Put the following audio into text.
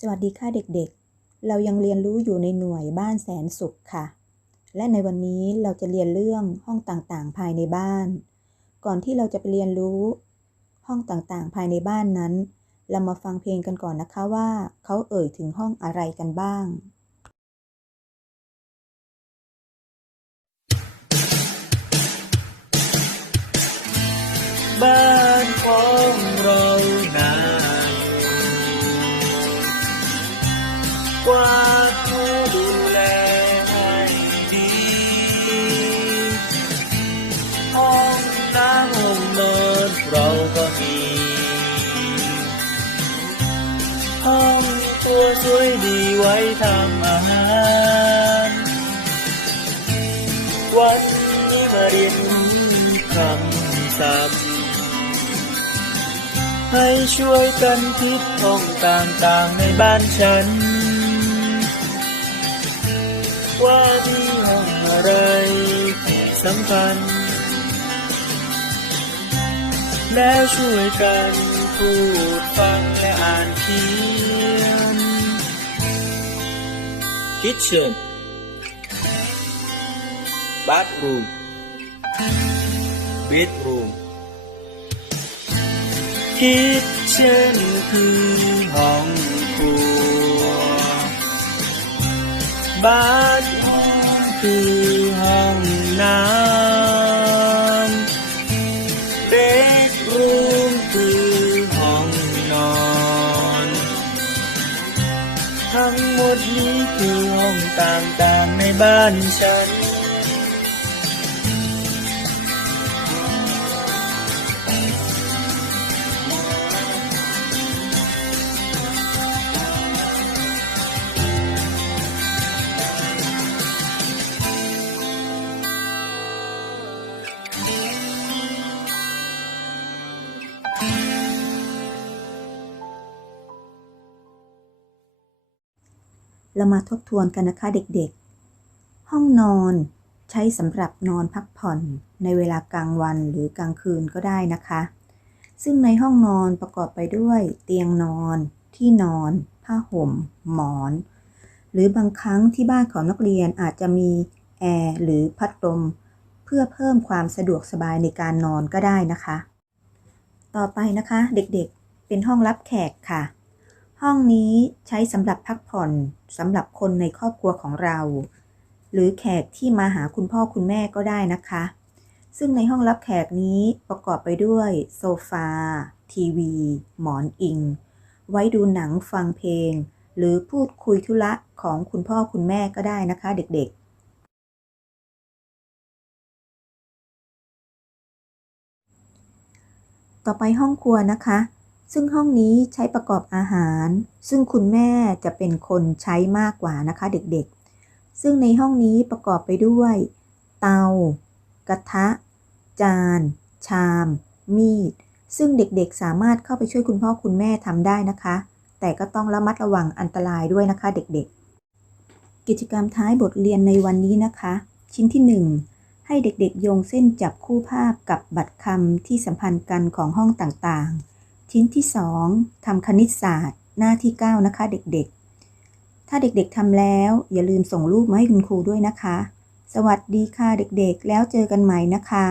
สวัสดีค่ะเด็กๆ เรายังเรียนรู้อยู่ในหน่วยบ้านแสนสุขค่ะ และในวันนี้เราจะเรียนเรื่องห้องต่างๆ ภายในบ้าน ก่อนที่เราจะไปเรียนรู้ห้องต่างๆ ภายในบ้านนั้น เรามาฟังเพลงกันก่อนนะคะว่าเขาเอ่ยถึงห้องอะไรกันบ้างบ้านของเรา กว่าผู้ดูแลให้ดีห้องน้ำห้องนอนเราก็มีห้องตัวสวยดีไว้ทำอาหารวันนี้มาเรียนคำศัพท์ให้ช่วยกันคิดท่องต่างๆในบ้านฉัน ว่ามีห้องอะไรสำคัญ แล้วช่วยกันพูดฟังและอ่านเขียน Kitchen Bathroom Bedroom คิดเช่นคือห้อง บ้านคือห้องน้ำเด็กรูมคือห้อ เรามาทบทวนกันนะคะเด็กๆ ห้องนอนใช้สำหรับนอนพักผ่อนในเวลากลางวันหรือกลางคืนก็ได้นะคะ ซึ่งในห้องนอนประกอบไปด้วย เตียงนอน ที่นอน ผ้าห่ม หมอน หรือบางครั้งที่บ้านของนักเรียนอาจจะมีแอร์หรือพัดลมเพื่อเพิ่มความสะดวกสบายในการนอนก็ได้นะคะ ต่อไปนะคะเด็กๆ เป็นห้องรับแขกค่ะ ห้องนี้ใช้สำหรับพักผ่อนสำหรับคนในครอบครัวของเรา หรือแขกที่มาหาคุณพ่อคุณแม่ก็ได้นะคะ ซึ่งในห้องรับแขกนี้ประกอบไปด้วยโซฟา ทีวี หมอนอิง ไว้ดูหนังฟังเพลง หรือพูดคุยธุระของคุณพ่อคุณแม่ก็ได้นะคะเด็กๆต่อไปห้องครัวนะคะ ซึ่งห้องนี้ใช้ประกอบอาหาร ซึ่งคุณแม่จะเป็นคนใช้มากกว่านะคะเด็กๆ ซึ่งในห้องนี้ประกอบไปด้วย เตา กระทะ จาน ชาม มีด ซึ่งเด็กๆสามารถเข้าไปช่วยคุณพ่อคุณแม่ทำได้นะคะ แต่ก็ต้องระมัดระวังอันตรายด้วยนะคะเด็กๆ กิจกรรมท้ายบทเรียนในวันนี้นะคะ ชิ้นที่ 1 ให้เด็กๆโยงเส้นจับคู่ภาพกับบัตรคำที่สัมพันธ์กันของห้องต่างๆ ชิ้นที่ 2ทำคณิตศาสตร์ หน้าที่ 9 นะคะ เด็กๆ ถ้าเด็กๆทำแล้ว อย่าลืมส่งรูปมาให้คุณครูด้วยนะคะ สวัสดีค่ะเด็กๆ แล้วเจอกันใหม่นะคะ